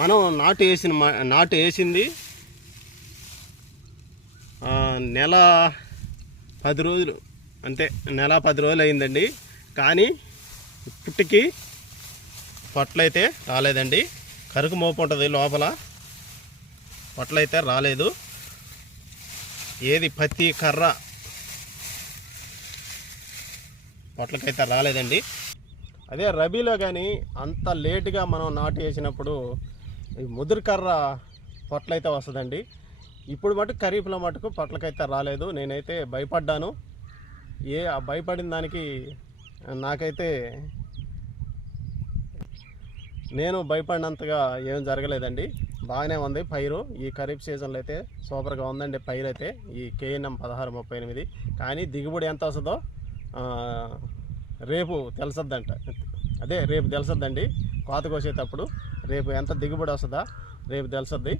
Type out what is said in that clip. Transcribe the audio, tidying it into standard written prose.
మనం నాటు వేసింది నెల 10 రోజులు, అంతే. నెల 10 రోజులు అయిందండి. కానీ ఇప్పటికీ పొట్లయితే రాలేదండి. కరుకు మోపు ఉంటుంది లోపల, పొట్లయితే రాలేదు. ఏది పత్తి కర్ర పొట్లకైతే రాలేదండి. అదే రబీలో కానీ అంత లేటుగా మనం నాటు వేసినప్పుడు ఈ ముదురు కర్ర పొట్లయితే వస్తుందండి. ఇప్పుడు మటుకు ఖరీఫ్లో మటుకు పొట్లకైతే రాలేదు. నేనైతే భయపడ్డాను. ఆ భయపడిన దానికి నాకైతే నేను భయపడినంతగా ఏం జరగలేదండి. బాగానే ఉంది పైరు. ఈ ఖరీఫ్ సీజన్లో అయితే సూపర్గా ఉందండి పైరు అయితే, ఈ KNM 1638. కానీ దిగుబడి ఎంత వస్తుందో రేపు తెలుసద్దంట. రేపు తెలుసద్దండి. కోత కోసేటప్పుడు రేపు ఎంత దిగుబడి వస్తుందా రేపు తెలుసద్ది.